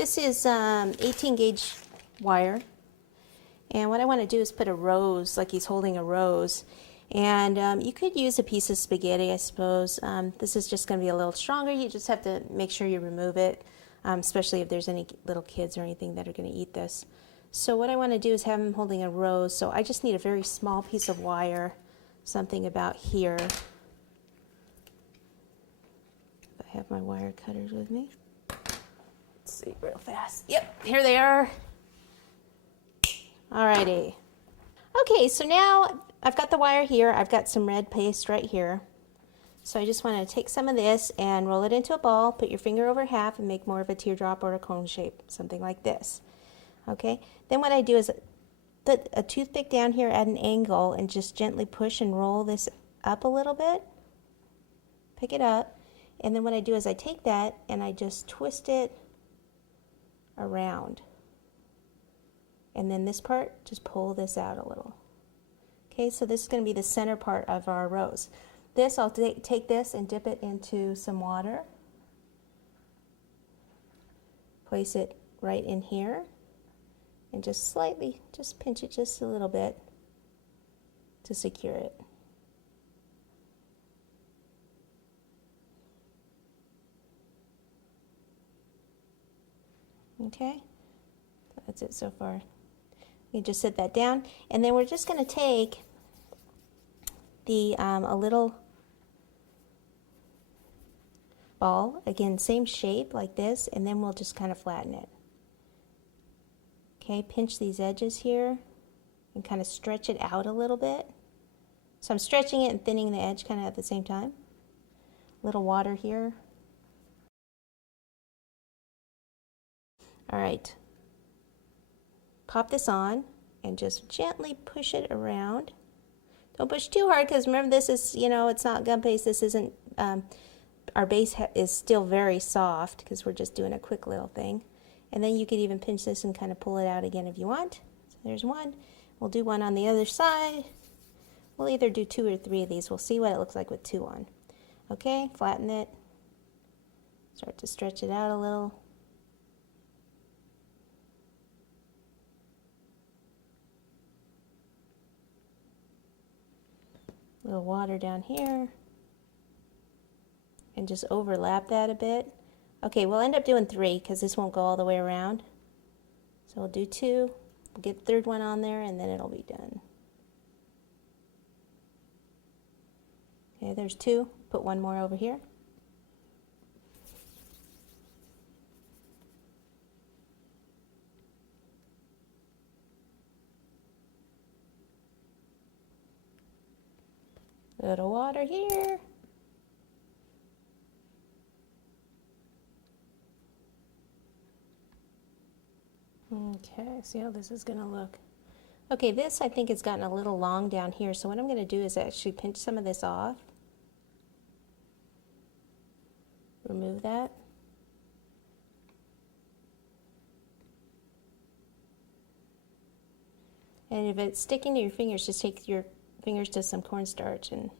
This is 18 gauge wire, and what I want to do is put a rose, like he's holding a rose, and you could use a piece of spaghetti, I suppose. This is just going to be a little stronger. You just have to make sure you remove it, especially if there's any little kids or anything that are going to eat this. So what I want to do is have him holding a rose, so I just need a very small piece of wire, something about here. If I have my wire cutters with me. Let's see real fast. Yep, here they are. Alrighty. Okay, so now I've got the wire here. I've got some red paste right here. So I just want to take some of this and roll it into a ball, put your finger over half and make more of a teardrop or a cone shape, something like this. Okay, then what I do is put a toothpick down here at an angle and just gently push and roll this up a little bit. Pick it up, and then what I do is I take that and I just twist it around. And then this part, just pull this out a little. Okay, so this is going to be the center part of our rose. This, I'll take this and dip it into some water. Place it right in here. And just slightly, just pinch it just a little bit to secure it. Okay, that's it so far. You just set that down, and then we're just going to take the a little ball, again same shape like this, and then we'll just kind of flatten it. Okay, pinch these edges here and kind of stretch it out a little bit. So I'm stretching it and thinning the edge kind of at the same time. A little water here. All right. Pop this on and just gently push it around. Don't push too hard, because remember, this is, you know, it's not gum paste. This isn't, our base is still very soft because we're just doing a quick little thing. And then you could even pinch this and kind of pull it out again if you want. So there's one. We'll do one on the other side. We'll either do 2 or 3 of these. We'll see what it looks like with 2 on. Okay, flatten it. Start to stretch it out a little. A little water down here. And just overlap that a bit. Okay, we'll end up doing 3 because this won't go all the way around. So we'll do 2, we'll get the 3rd one on there, and then it'll be done. Okay, there's 2. Put 1 more over here. Little water here. Okay, see how this is going to look. Okay, this I think has gotten a little long down here, so what I'm going to do is actually pinch some of this off. Remove that. And if it's sticking to your fingers, just take your fingers to some cornstarch and